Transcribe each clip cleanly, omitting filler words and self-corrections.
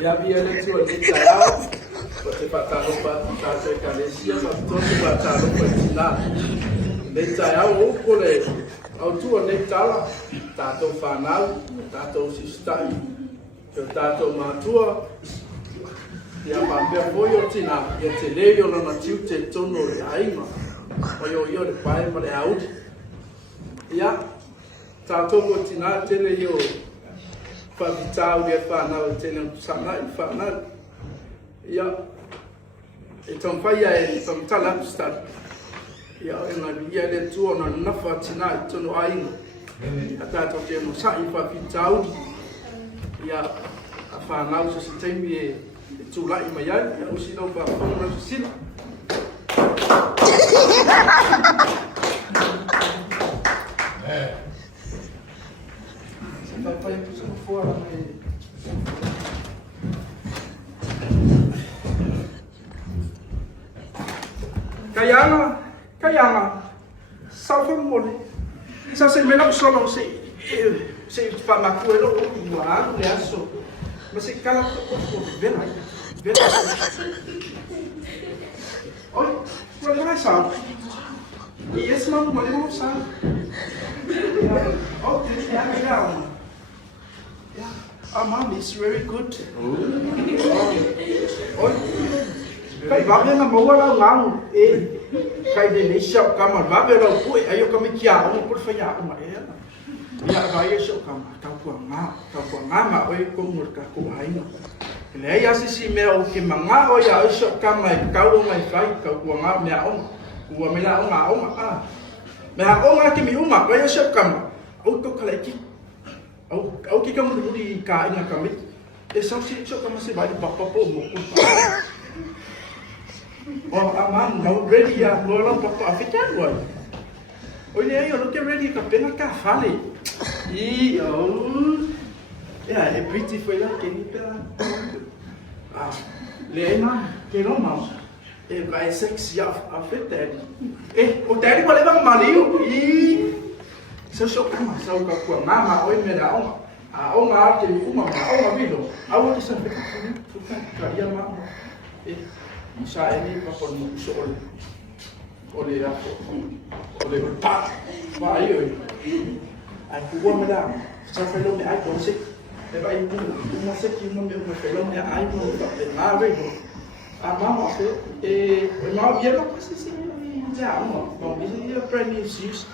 Ya viene tu ni chao. Porque patalo para se calesia, todo patalo para lá. Le chao por ele. Au tu ne tala. Tato fanal, tato sistai. Eu tato matua. Ya mambe voyo tina, ya teleyo na tiu te tono aima. Oyo yo de pai ma de out. Ya tato go tina teleyo. Fa vital de fa na tene sana fa na. Ya então fa ya então tala start. Ya ena ya de tu ona na fa tina tono aima. Tato te no sa fa vital. Ya fa na so sistemi tu lai maian ya usi no ba ko na sila se vai pai puso fora mai kayanga salva mole sa se mena solo se fa makuelo wa le aso mas se cala ko vem aí. Oi, olha mais sal. E esse não é sal. Oh, this is legal. Mom, it's very good. Oi, cái vợ nó mua đâu ngon. Cái này lấy sẹo cam mà vợ về đâu cuối, ai có mấy kia ông cũng phải nhà ông mà ấy. Ya vaya sẹo cam, tao quảng mà ơi cũng một cái cũng hay nữa. Nè ya si mèo cái manga ơi ya sẹo cam này cao mai phải cao quảng mèo ông, của mày là ông à. Mèo ông cái miu mà vaya sẹo cam, ông có cái gì? Ông cái kamu đi cái nhà kami. Sao sẹo cam masih banyak bapak một. Oh aman, now ready ya, lo lang bapak afitan boy. Oi nè, yo look ready ka pena ka fale. E yeah, é pretty foi lá que ele pela. Lena, que não mal. É vai sexy afetado. O Teddy vai levar marido e se eu como se eu com a mama oi me dá uma que uma vida. A outra se fica caia mama. Masa ini apa pun soal oleh apa oleh tak bayu. Aku buat macam saya film ni aku masih lepas itu masih kita membuat film ni aku tak pernah begitu. Mama tu mau dia nak sih jauh mau dia brand new shoes.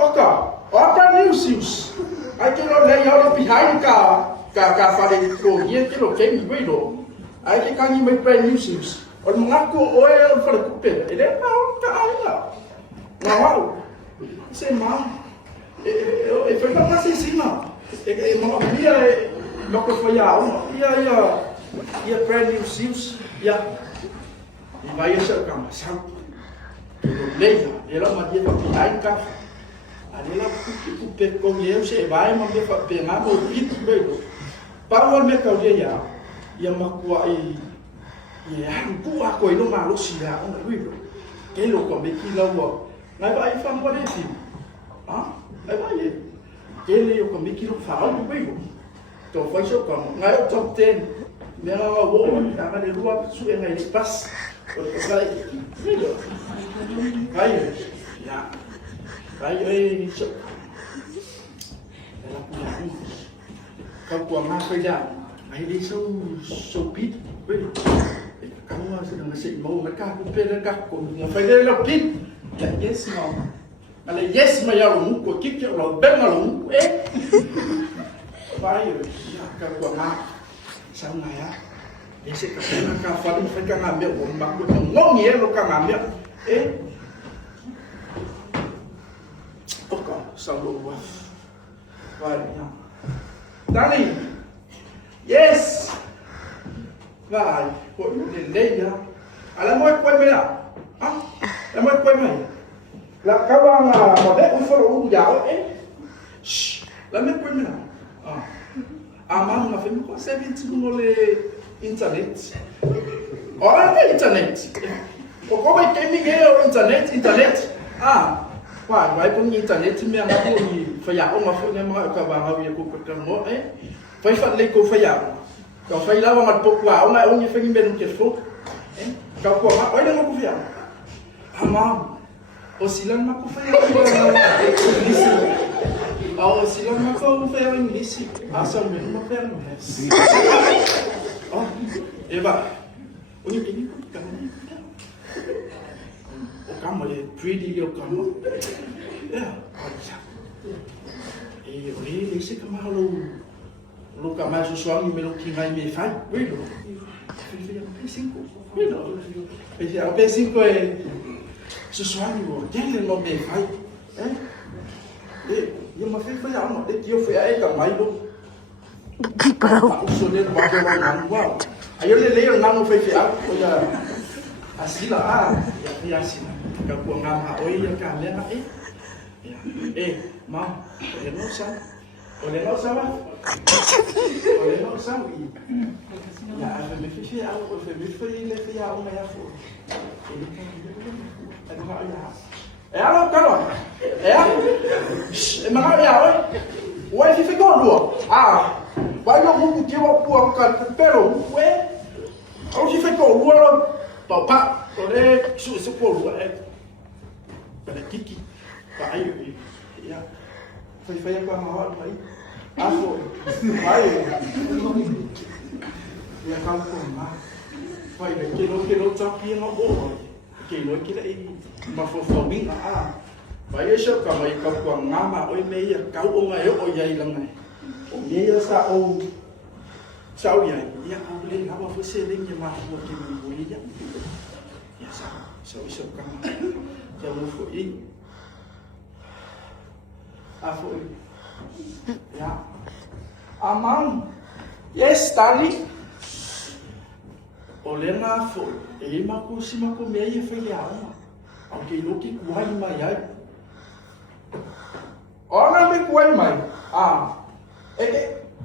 Oke, brand new shoes. Aku nak lihat behind ka fare ko dia kilo kemi begitu. Aí kan may brand new shoes. Or mengaku oil for the coupe. Ele mau tak ada. Mau. Saya mau. Foi para você ensinar. Mau dia não foi a ia brand new shoes. Ya. E vai achar cama. Sabe? Leia. Ela mas dia para pintar cá. Ali lá coupe com eu sei vai mas dia para pegar o pito bem. Para o mercado dia. Ia makua ya kuah koi no malu sia on wi ke lo ko be ki lo ngai ba I fam ba de ti ai ba ye ke le yo ko me ki lo fa o be go to fa so ko ngai top 10 me la wo ta ka de rua su e ngai pas o ko sai vai ya vai e so ela ka ko ma ka ya ai đi sâu pít với kamu sedang ngasih mau mereka aku pernah aku phải đây là pít là yes ngon là yes mà yêu lủng của kiếp triệu rồi bên mà lủng ế phải rồi cả quần áo sau này á để sẽ có thể là cà phê phải cả làm miệng của mặc được ngon nghĩa nó cả làm miệng ế ok sau đó vai nhau Dani yes vai hội đến đây nhá là mỗi quay mấy nào là mỗi quay mấy là các bạn là một đấy cũng follow giáo ấy là mỗi quay mấy nào mà phải có xem trên internet cái internet có mấy cái mình nghe internet phải có internet thì mình phải phải ông mà phải nghe mà các bạn học việc của các bạn ấy phải phát lên cô phải Kau fai lawa ngat pokua, o ngai fai menu ke fo. Kau ko ma, oi na ko fia. Ama, o silan ma ko fai. O silan ma ko fai o inglisi. Asa menu ma fai no mes. Oh, Eva. Oni kini ko ka. O kama le pretty o kama. Yeah. Oi, lesi ka mahalo. Lo ka mai so swami me lo ki ngai me fai. Welo. P5. Welo. P5 e so swami mo. Tele lo me fai. Yo ma fai fai ama de tio fai ka mai lo. Pau so ne wa ko na wa. Ayo le le na fai fai ko ya. Asila ya asila. Ka ko ngama oi ya ka le na ma, oleh no sama, ya, aku mesti aku le fia uma ya fu. Alo kalau, mana ya, oi fica lu, vai eu vou que eu vou kan pero, au fica lu lo, papa, oleh su lu, pada kiki, pak ayo. Ya, fai apa awak mai? Aku, mai. Ya kampung mah. Fai kilo capi yangabo. Kilo kira ini mafofobing Fai esok kamai kampung ngama oi mei ya kau ongai o yai langai. O mei ya sa o sau yai. Ya kau le ngama fosering ya mah o kimi buli ya. Ya sa esok kamai. Jamu foi. Aku, ya, amam, yes, tali. Oleh ngafu, maku si maku meia feia uma. Oke, loki kuai mai ai. Orang me kuai mai.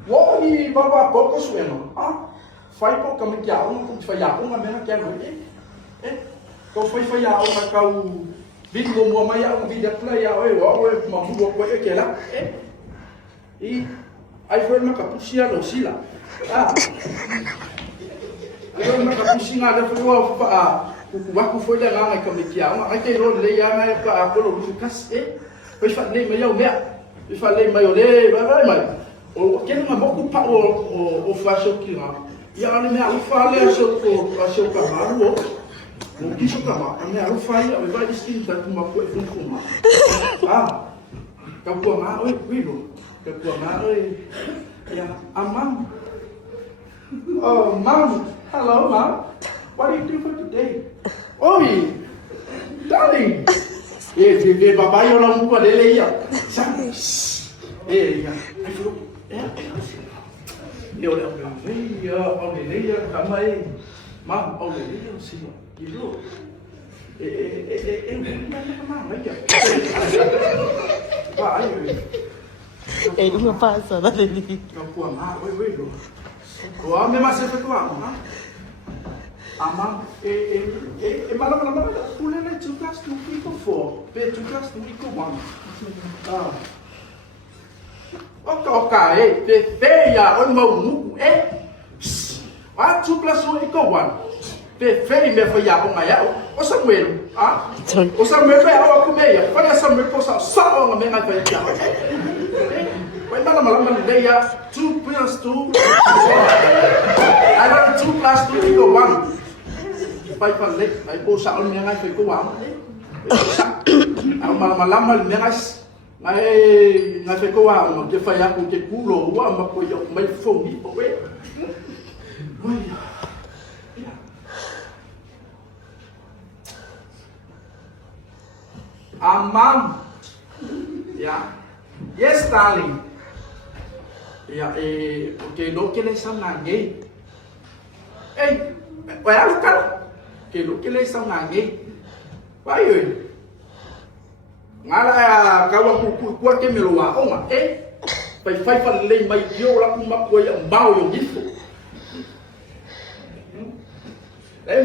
Wo ni baba poko sueno. Fai po kami kia uma ku fai uma mena kia no. Kau fai uma kau Video mo maya ang video play ya oi mabuo ko e kela ai foi makapusia lo sila eu makapusia da foi o ku foi da nga ka mekia ma ai ke ro le ya na ka ko lo kas pois fa le mai o mea fa le mai o le vai o que não mo ku pa o fa so ki na ya ni me fa le so ka maru o kiso kama, ame aru fai, ame vai distinta tu mapu e funfuma. Kapua ma, oi, wilo. Kapua ma, oi. Ya, mom. Oh, mom. Hello, mom. What are you doing for today? Oi, darling. Babai orang muka dele ya. Ya. Ai fulu. Yo le ya, kamai. Mom, le ya sino. Itu, mana aja? Pak ayo. Itu apa salah ini? Kau mah, woi. Kau memang seperti tu ama. Ama, malam boleh nak juga studi ko for, juga studi ko one. Oke, ya, on mau nu, plus 1 iko 1. Fei me foi ya onga ya o Samuel o Samuel be awa ku meia fa Samuel po sa onga me ngai fa ya wai malam le ya 2 plus 2 I learned 2 plus 2 equal 1 pai pa le ai po sa on me ngai fa ku wa malam me ngai fa ku wa mo ke fa ya ku ke kulo wa ma ko yo mai fo mi po we Mom, ya, yes, darling. Ya, okay, lo que le están nangue. Vaya a buscar. Que lo que le están nangue. Vaya, ngala kawan ku ke me lo wa onga. Pai fa le mai yo la ku ma ko ya mbao yo gifo.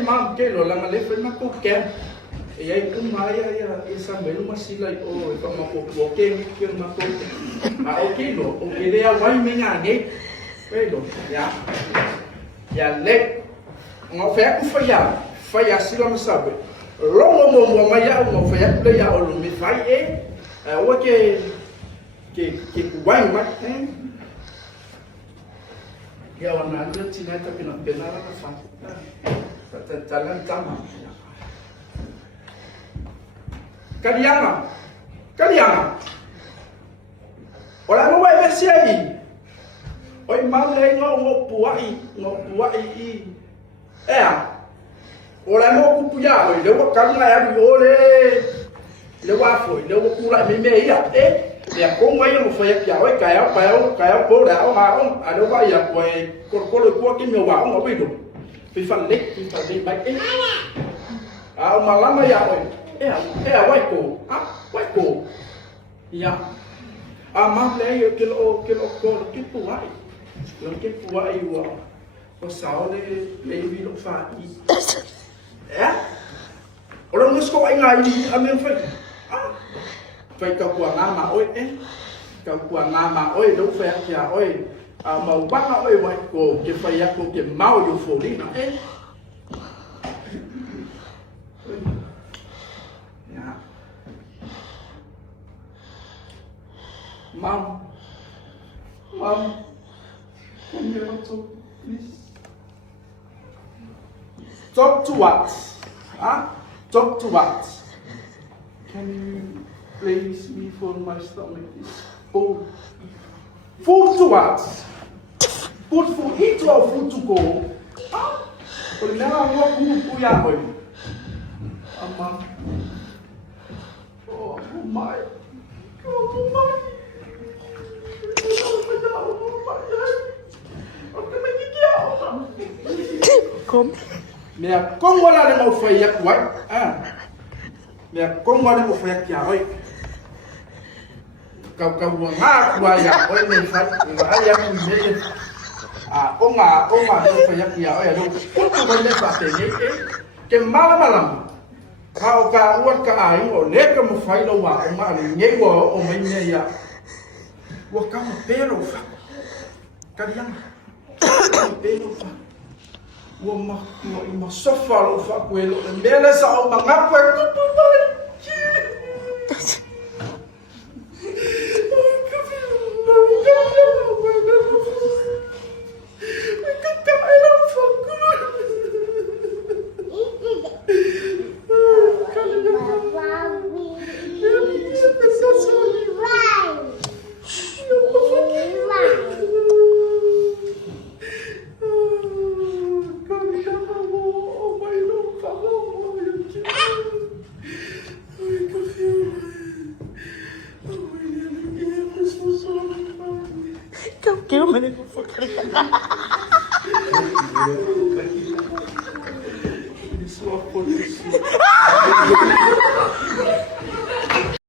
Mom, que lo la ngale fe ma ko ke. E aí com Maia e Samuel uma sila o uma pouco que não matou. O que não o que ele é vai me ngai Pero, ya le, ngau fea ku faya sila masabe. Longo mo maya ngau fea ku ya o mi fai o que kuwai mat ya wana ndio tinata pina penara na fa. Jalan sama. Kalianga. Ora mo vai verse aí. Oi male ngo puai i. Ora mo ku puya oi le wa kanga ya ole. Le wa foi, le wa kula me ia ya ko ngai mo foi ya oi kaya po da o ha ado wa ya ko ko ki me wa o wi do. Pi fan lek bai malama ya oi. Vai ko. Ya. Mamle yo kilo ko ki puai. Lo que puai o sao le vi lo fa i. Ora nos ko ai ngai ni amen foi. Foi ka kwa ngama oi ka kwa ngama oi do fa ya oi. Mau baka oi vai ko ke fa ya ko ke mau yo fo ni na Mom, can you talk, please? Talk to what? Talk to what? Can you place me for my stomach is full? Food to what? Food for eat or food to go? But now I'm not going to go. Oh my. Mẹ con qua là một phẩy giặc quậy mẹ con qua là một phẩy giặc giả ơi cầu buồn ha qua giặc ơi mình phải giặc mình dễ ông mà một phẩy giặc giả ơi đâu cũng không nên phải để nghĩ cái má mà làm khao cả uất cả ai ngồi nét cái một phẩy đâu mà ông mà nhảy qua ông mình nhảy à qua cả một bé đâu phải cái gì một bé đâu phải uma sofa lo fa kwelo mbele sa o mangapwe tutubai Kêu mình đi phục Isso é uma